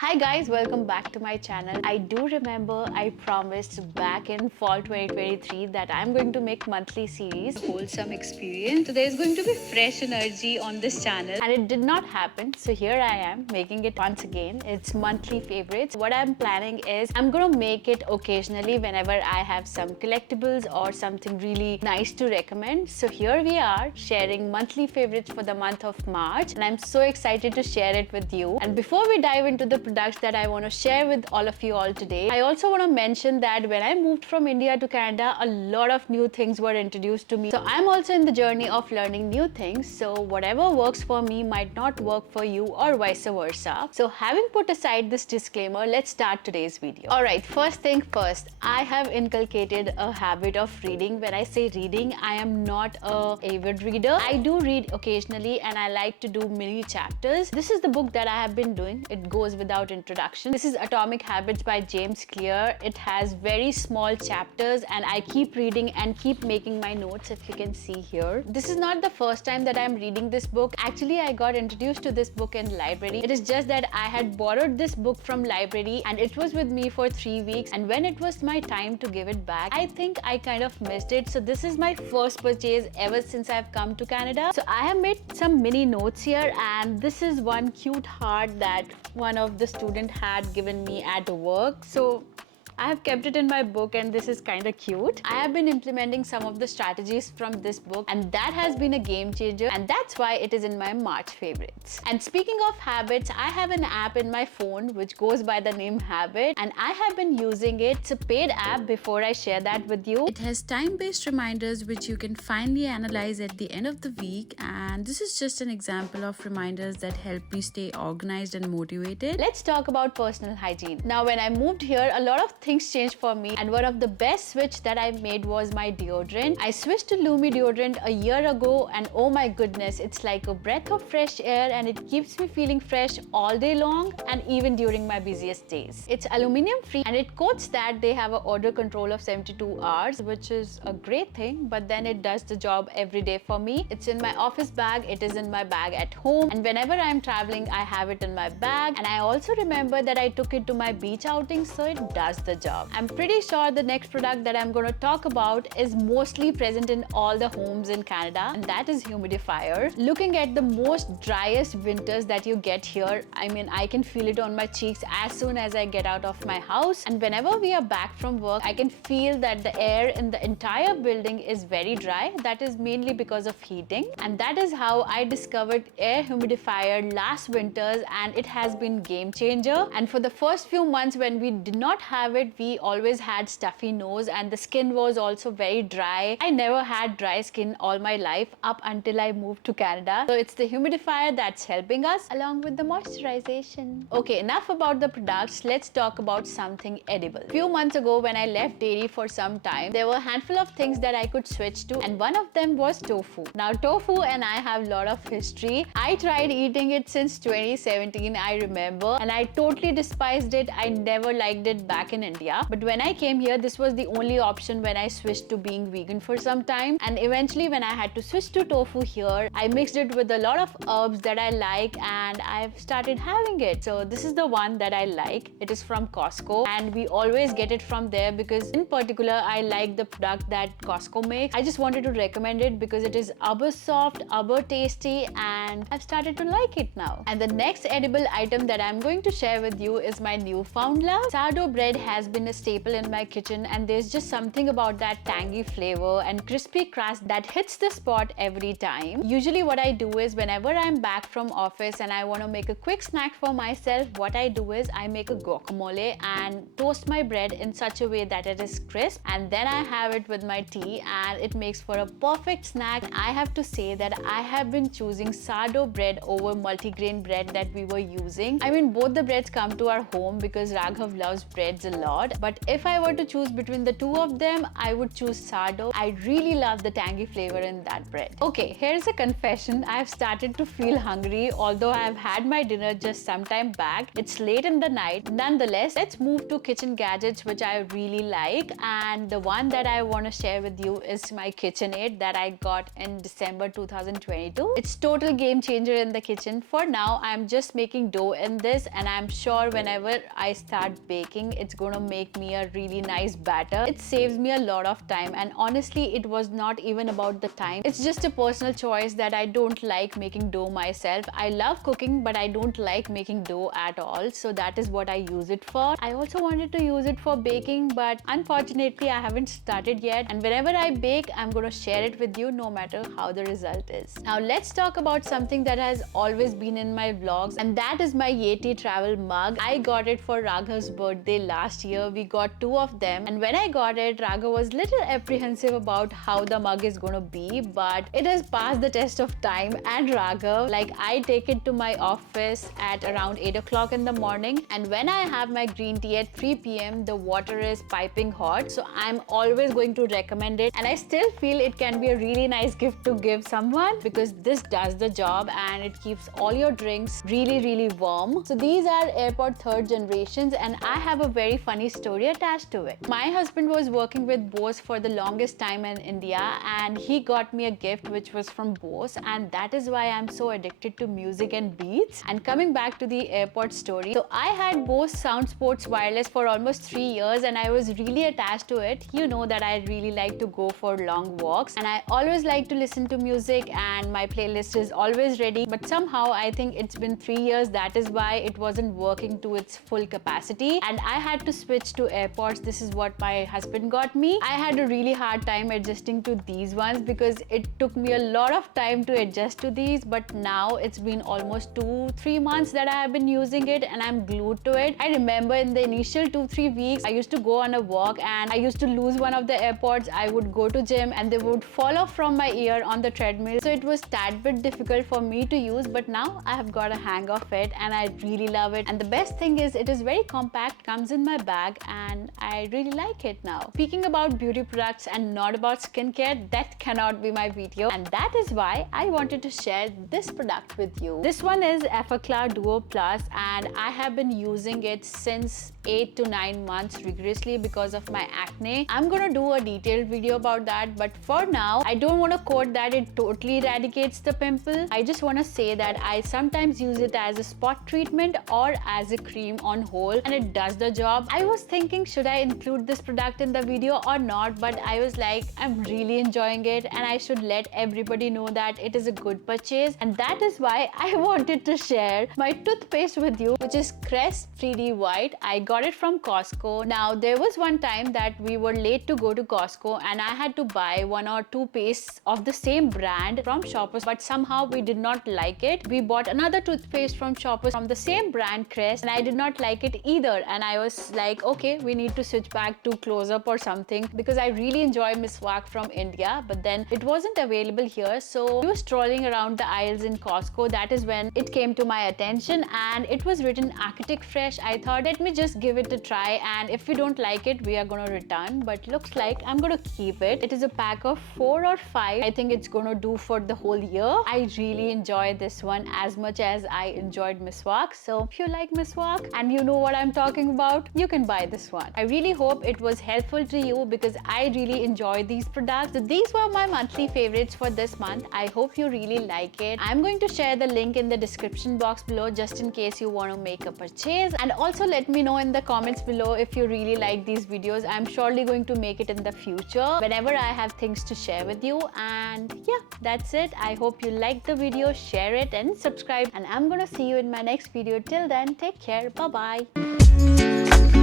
Hi guys, welcome back to my channel. I do remember I promised back in fall 2023 that I'm going to make monthly series, wholesome experience. So there's going to be fresh energy on this channel and it did not happen. So here I am making it once again. It's monthly favorites. What I'm planning is I'm going to make it occasionally whenever I have some collectibles or something really nice to recommend. So here we are sharing monthly favorites for the month of March and I'm so excited to share it with you. And before we dive into the products that I want to share with all of you all today, I also want to mention that when I moved from India to Canada, a lot of new things were introduced to me. So I'm also in the journey of learning new things. So whatever works for me might not work for you or vice versa. So having put aside this disclaimer, let's start today's video. Alright, first thing first, I have inculcated a habit of reading. When I say reading, I am not an avid reader. I do read occasionally and I like to do mini chapters. This is the book that I have been doing. It goes without introduction. This is Atomic Habits by James Clear. It has very small chapters and I keep reading and keep making my notes, if you can see here. This is not the first time that I'm reading this book. Actually, I got introduced to this book in library. It is just that I had borrowed this book from library and it was with me for 3 weeks, and when it was my time to give it back, I think I kind of missed it. So this is my first purchase ever since I've come to Canada. So I have made some mini notes here, and this is one cute heart that one of the student had given me at work. So I have kept it in my book and this is kind of cute. I have been implementing some of the strategies from this book and that has been a game changer, and that's why it is in my March favorites. And speaking of habits, I have an app in my phone which goes by the name Habit, and I have been using it. It's a paid app. Before I share that with you, it has time-based reminders which you can finally analyze at the end of the week, and this is just an example of reminders that help me stay organized and motivated. Let's talk about personal hygiene. Now, when I moved here, a lot of things changed for me, and one of the best switch that I made was my deodorant. I switched to Lumi deodorant a year ago, and oh my goodness, it's like a breath of fresh air and it keeps me feeling fresh all day long and even during my busiest days. It's aluminum free and it quotes that they have an odor control of 72 hours, which is a great thing, but then it does the job every day for me. It's in my office bag, it is in my bag at home, and whenever I'm traveling I have it in my bag. And I also remember that I took it to my beach outing, so it does the job. I'm pretty sure the next product that I'm going to talk about is mostly present in all the homes in Canada, and that is humidifier. Looking at the most driest winters that you get here, I mean, I can feel it on my cheeks as soon as I get out of my house, and whenever we are back from work, I can feel that the air in the entire building is very dry. That is mainly because of heating, and that is how I discovered air humidifier last winters, and it has been game changer. And for the first few months when we did not have it, we always had stuffy nose and the skin was also very dry. I never had dry skin all my life up until I moved to Canada. So it's the humidifier that's helping us along with the moisturization. Okay, enough about the products. Let's talk about something edible. Few months ago when I left dairy for some time, there were a handful of things that I could switch to, and one of them was tofu. Now tofu and I have a lot of history. I tried eating it since 2017, I remember, and I totally despised it. I never liked it back in India. But when I came here, this was the only option when I switched to being vegan for some time. And eventually when I had to switch to tofu here, I mixed it with a lot of herbs that I like and I've started having it. So this is the one that I like. It is from Costco and we always get it from there because in particular I like the product that Costco makes. I just wanted to recommend it because it is uber soft, uber tasty, and I've started to like it now. And the next edible item that I'm going to share with you is my newfound love. Sourdough bread has been a staple in my kitchen, and there's just something about that tangy flavor and crispy crust that hits the spot every time. Usually what I do is whenever I'm back from office and I want to make a quick snack for myself, what I do is I make a guacamole and toast my bread in such a way that it is crisp, and then I have it with my tea and it makes for a perfect snack. I have to say that I have been choosing sourdough bread over multigrain bread that we were using. I mean, both the breads come to our home because Raghav loves breads a lot. lot. But if I were to choose between the two of them, I would choose sourdough. I really love the tangy flavor in that bread. Okay, here's a confession. I have started to feel hungry, although I have had my dinner just some time back. It's late in the night. Nonetheless, let's move to kitchen gadgets, which I really like. And the one that I want to share with you is my KitchenAid that I got in December 2022. It's total game changer in the kitchen. For now, I'm just making dough in this, and I'm sure whenever I start baking, it's gonna make me a really nice batter. It saves me a lot of time, and honestly, it was not even about the time. It's just a personal choice that I don't like making dough myself. I love cooking, but I don't like making dough at all, so that is what I use it for. I also wanted to use it for baking, but unfortunately I haven't started yet, and whenever I bake, I'm gonna share it with you no matter how the result is. Now let's talk about something that has always been in my vlogs, and that is my Yeti travel mug. I got it for Raghav's birthday last year. We got two of them, and when I got it, Raghav was little apprehensive about how the mug is gonna be, but it has passed the test of time. And Raghav, like, I take it to my office at around 8 o'clock in the morning, and when I have my green tea at 3 p.m, the water is piping hot, so I'm always going to recommend it. And I still feel it can be a really nice gift to give someone, because this does the job and it keeps all your drinks really warm. So these are AirPod 3rd generations, and I have a very funny story attached to it. My husband was working with Bose for the longest time in India, and he got me a gift which was from Bose, and that is why I'm so addicted to music and beats. And coming back to the AirPod story, so I had Bose Sound Sports Wireless for almost 3 years, and I was really attached to it. You know that I really like to go for long walks, and I always like to listen to music, and my playlist is always ready. But somehow I think it's been 3 years, that is why it wasn't working to its full capacity, and I had to switch to AirPods. This is what my husband got me. I had a really hard time adjusting to these ones because it took me a lot of time to adjust to these, but now it's been almost 2-3 months that I have been using it, and I'm glued to it. I remember in the initial 2-3 weeks, I used to go on a walk and I used to lose one of the AirPods. I would go to gym and they would fall off from my ear on the treadmill, so it was tad bit difficult for me to use, but now I have got a hang of it and I really love it. And the best thing is it is very compact, comes in my bag, and I really like it now. Speaking about beauty products and not about skincare, that cannot be my video, and that is why I wanted to share this product with you. This one is Akanksha Duo Plus, and I have been using it since 8 to 9 months rigorously because of my acne. I'm gonna do a detailed video about that, but for now, I don't want to quote that it totally eradicates the pimple. I just want to say that I sometimes use it as a spot treatment or as a cream on whole, and it does the job. I was thinking, should I include this product in the video or not, but I was like, I'm really enjoying it and I should let everybody know that it is a good purchase, and that is why I wanted to share my toothpaste with you, which is Crest 3D White. I got it from Costco. Now, there was one time that we were late to go to Costco and I had to buy 1 or 2 pastes of the same brand from Shoppers, but somehow we did not like it. We bought another toothpaste from Shoppers from the same brand, Crest, and I did not like it either, and I was like, okay, we need to switch back to Close Up or something, because I really enjoy Miswak from India, but then it wasn't available here. So we were strolling around the aisles in Costco. That is when it came to my attention, and it was written Arctic Fresh. I thought, let me just give it a try, and if we don't like it, we are gonna return, but looks like I'm gonna keep it. It is a pack of 4 or 5. I think it's gonna do for the whole year. I really enjoy this one as much as I enjoyed Miswak. So if you like Miswak and you know what I'm talking about, you can buy this one. I really hope it was helpful to you because I really enjoy these products. So these were my monthly favorites for this month. I hope you really like it. I'm going to share the link in the description box below just in case you want to make a purchase, and also let me know in the comments below if you really like these videos. I'm surely going to make it in the future whenever I have things to share with you. And yeah, that's it. I hope you liked the video, share it and subscribe, and I'm gonna see you in my next video. Till then, take care. Bye bye.